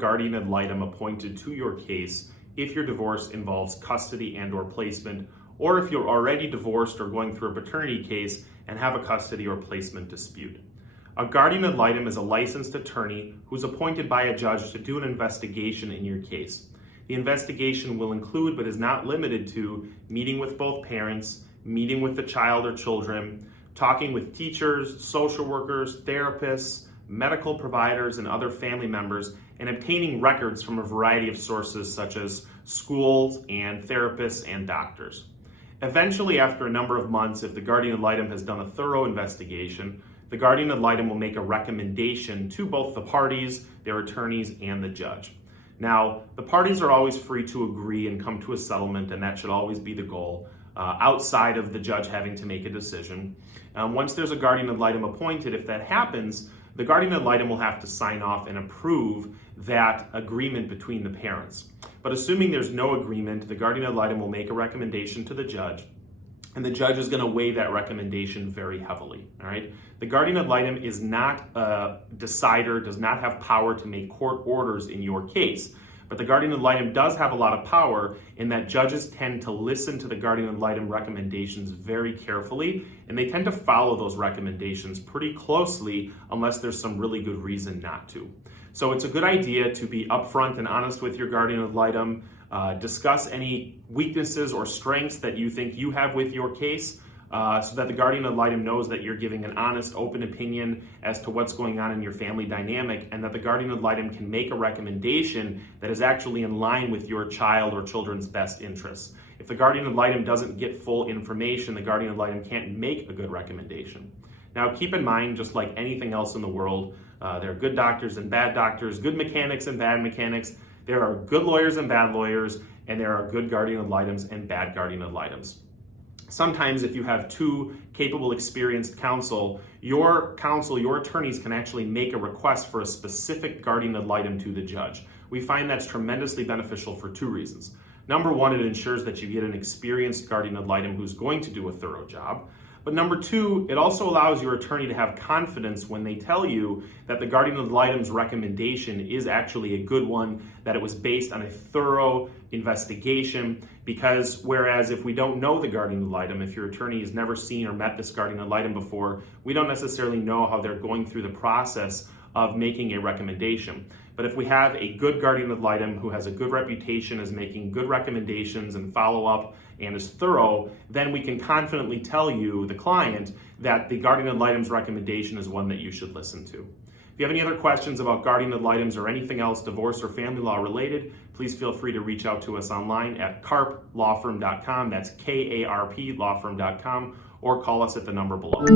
guardian ad litem appointed to your case if your divorce involves custody and/or placement, or if you're already divorced or going through a paternity case and have a custody or placement dispute. A guardian ad litem is a licensed attorney who's appointed by a judge to do an investigation in your case. The investigation will include, but is not limited to, meeting with both parents, meeting with the child or children, talking with teachers, social workers, therapists, medical providers, and other family members, and obtaining records from a variety of sources such as schools and therapists and doctors. Eventually, after a number of months, if the guardian ad litem has done a thorough investigation, the guardian ad litem will make a recommendation to both the parties, their attorneys, and the judge. Now, the parties are always free to agree and come to a settlement, and that should always be the goal, outside of the judge having to make a decision. Once there's a guardian ad litem appointed, if that happens, the guardian ad litem will have to sign off and approve that agreement between the parents. But assuming there's no agreement, the guardian ad litem will make a recommendation to the judge, and the judge is going to weigh that recommendation very heavily. All right. The guardian ad litem is not a decider, does not have power to make court orders in your case. But the guardian ad litem does have a lot of power in that judges tend to listen to the guardian ad litem recommendations very carefully, and they tend to follow those recommendations pretty closely unless there's some really good reason not to. So it's a good idea to be upfront and honest with your guardian ad litem, discuss any weaknesses or strengths that you think you have with your case, so that the guardian ad litem knows that you're giving an honest, open opinion as to what's going on in your family dynamic, and that the guardian ad litem can make a recommendation that is actually in line with your child or children's best interests. If the guardian ad litem doesn't get full information, the guardian ad litem can't make a good recommendation. Now, keep in mind, just like anything else in the world, there are good doctors and bad doctors, good mechanics and bad mechanics. There are good lawyers and bad lawyers, and there are good guardian ad litems and bad guardian ad litems. Sometimes if you have two capable, experienced counsel, your attorneys can actually make a request for a specific guardian ad litem to the judge. We find that's tremendously beneficial for two reasons. Number one, it ensures that you get an experienced guardian ad litem who's going to do a thorough job. But number two, it also allows your attorney to have confidence when they tell you that the guardian ad litem's recommendation is actually a good one, that it was based on a thorough investigation. Because whereas if we don't know the guardian ad litem, if your attorney has never seen or met this guardian ad litem before, we don't necessarily know how they're going through the process of making a recommendation. But if we have a good guardian ad litem who has a good reputation as making good recommendations and follow up and is thorough, then we can confidently tell you, the client, that the guardian ad litem's recommendation is one that you should listen to. If you have any other questions about guardian ad litems or anything else divorce or family law related, please feel free to reach out to us online at karplawfirm.com. That's KARP lawfirm.com, or call us at the number below.